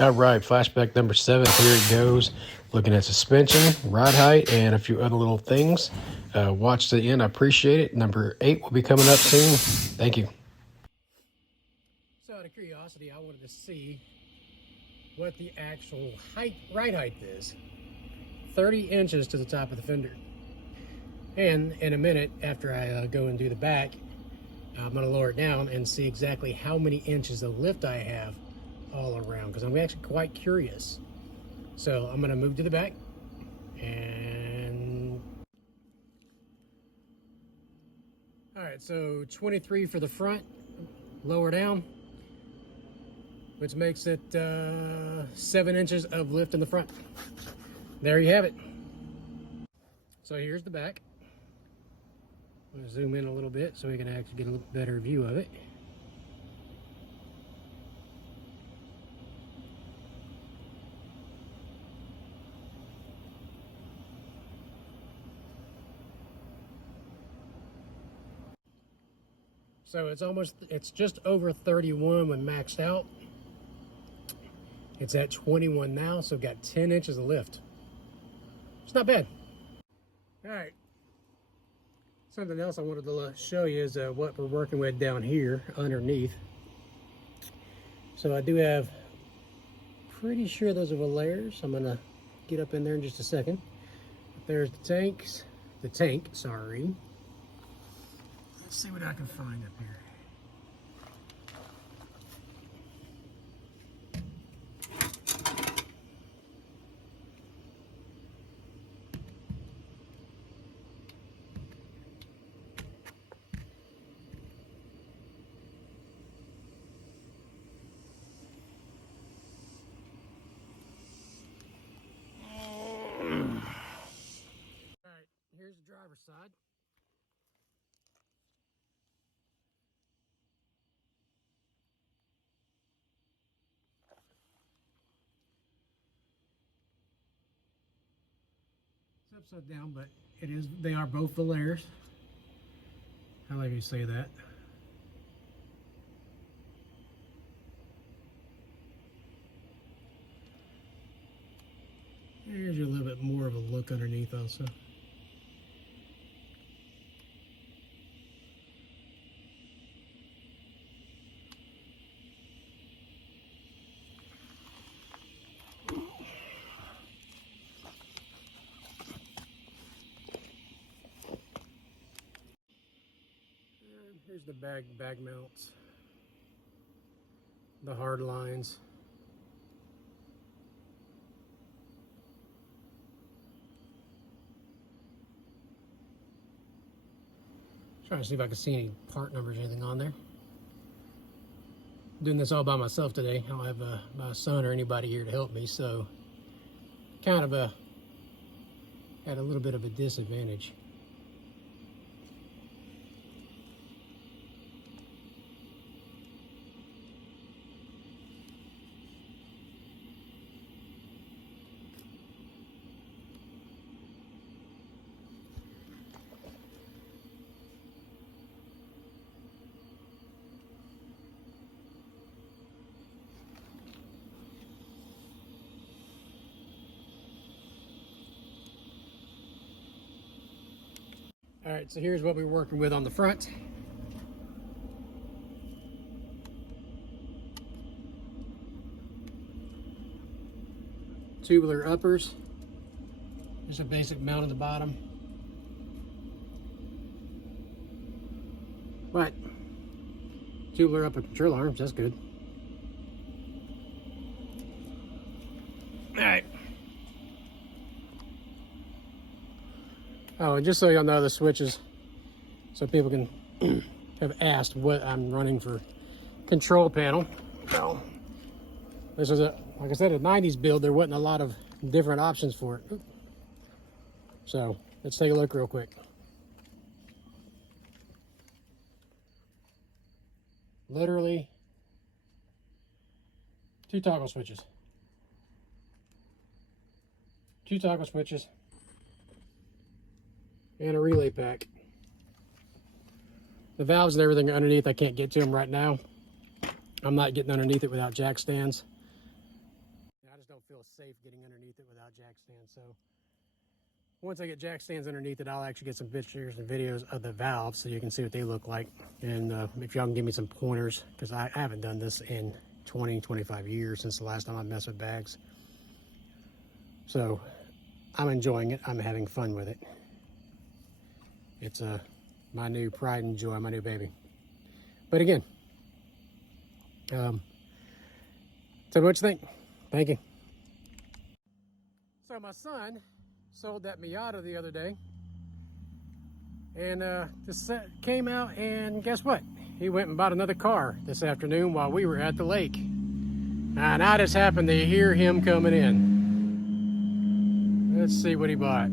All right, flashback number 7. Here it goes. Looking at suspension, ride height, and a few other little things. Watch to the end. I appreciate it. Number 8 will be coming up soon. Thank you. So out of curiosity, I wanted to see what the actual ride height is. 30 inches to the top of the fender. And in a minute, after I go and do the back, I'm going to lower it down and see exactly how many inches of lift I have all around, because I'm actually quite curious. So I'm going to move to the back and all right, so 23 for the front, lower down, which makes it 7 inches of lift in the front. There you have it. So here's the back. I'm going to zoom in a little bit so we can actually get a little better view of it. So it's just over 31 when maxed out. It's at 21 now, so got 10 inches of lift. It's not bad. All right. Something else I wanted to show you is what we're working with down here underneath. So I do have, pretty sure those are layers. I'm gonna get up in there in just a second. There's the tank, sorry. Let's see what I can find up here. Here's the driver's side. It's upside down, but they are both the layers. How like you say that? Here's you a little bit more of a look underneath also. Here's the bag mounts, the hard lines. Trying to see if I can see any part numbers or anything on there. Doing this all by myself today. I don't have my son or anybody here to help me, so kind of at a little bit of a disadvantage. All right, so here's what we're working with on the front. Tubular uppers. Just a basic mount at the bottom. But tubular upper control arms, that's good. All right. Oh, and just so y'all know the switches, so people can have asked what I'm running for control panel. So this is like I said, a 90s build. There wasn't a lot of different options for it. So let's take a look real quick. Literally 2 toggle switches. 2 toggle switches. And a relay pack. The valves and everything underneath, I can't get to them right now. I'm not getting underneath it without jack stands. just don't feel safe getting underneath it without jack stands. So once I get jack stands underneath it, I'll actually get some pictures and videos of the valves so you can see what they look like. And if y'all can give me some pointers, because I haven't done this in 20-25 years since the last time I messed with bags. So I'm enjoying it. I'm having fun with it. It's my new pride and joy, my new baby. But again, so what you think? Thank you. So my son sold that Miata the other day, and just came out, and guess what? He went and bought another car this afternoon while we were at the lake. And I just happened to hear him coming in. Let's see what he bought.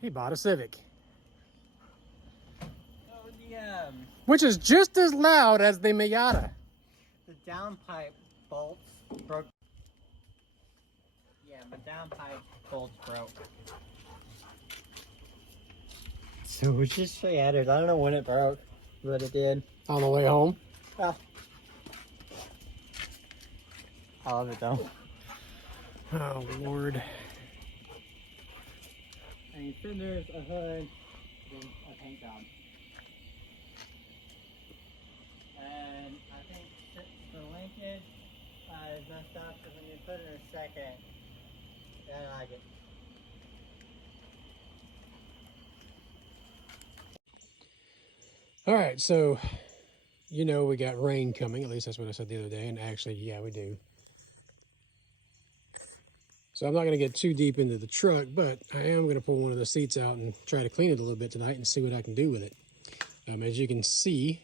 He bought a Civic. Oh, which is just as loud as the Miata. The downpipe bolts broke. Yeah, my downpipe bolts broke. So we just shattered. I don't know when it broke, but it did. On the way home? Oh. I love it though. Oh, Lord. And fenders, a hood, then a paint job. And I think the linkage is messed up, so when you put it in a second, I like it. All right, so you know we got rain coming. At least that's what I said the other day. And actually, yeah, we do. So I'm not going to get too deep into the truck, but I am going to pull one of the seats out and try to clean it a little bit tonight and see what I can do with it. As you can see,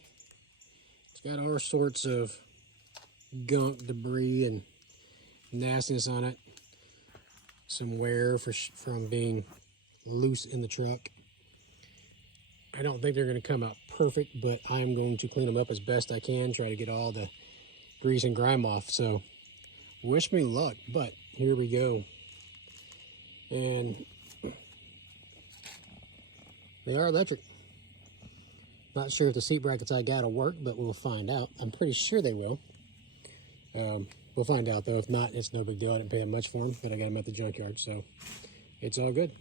it's got all sorts of gunk, debris, and nastiness on it. Some wear from being loose in the truck. I don't think they're going to come out perfect, but I'm going to clean them up as best I can, try to get all the grease and grime off. So wish me luck, but here we go. And they are electric. Not sure if the seat brackets I got will work, but we'll find out. I'm pretty sure they will. We'll find out though. If not, it's no big deal. I didn't pay that much for them, but I got them at the junkyard, so it's all good.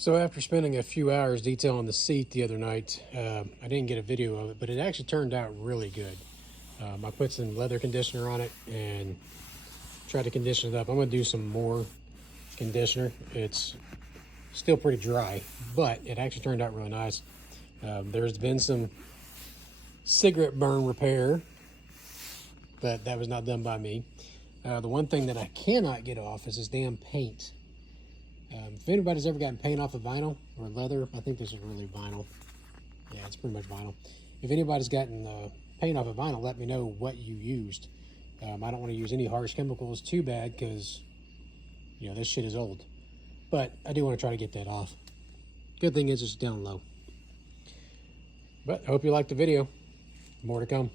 So after spending a few hours detailing the seat the other night, I didn't get a video of it, but it actually turned out really good. I put some leather conditioner on it and tried to condition it up. I'm going to do some more conditioner. It's still pretty dry, but it actually turned out really nice. There's been some cigarette burn repair, but that was not done by me. The one thing that I cannot get off is this damn paint. If anybody's ever gotten paint off of vinyl or leather, I think this is really vinyl. Yeah, it's pretty much vinyl. If anybody's gotten paint off of vinyl, let me know what you used. I don't want to use any harsh chemicals too bad because, you know, this shit is old. But I do want to try to get that off. Good thing is it's down low. But I hope you liked the video. More to come.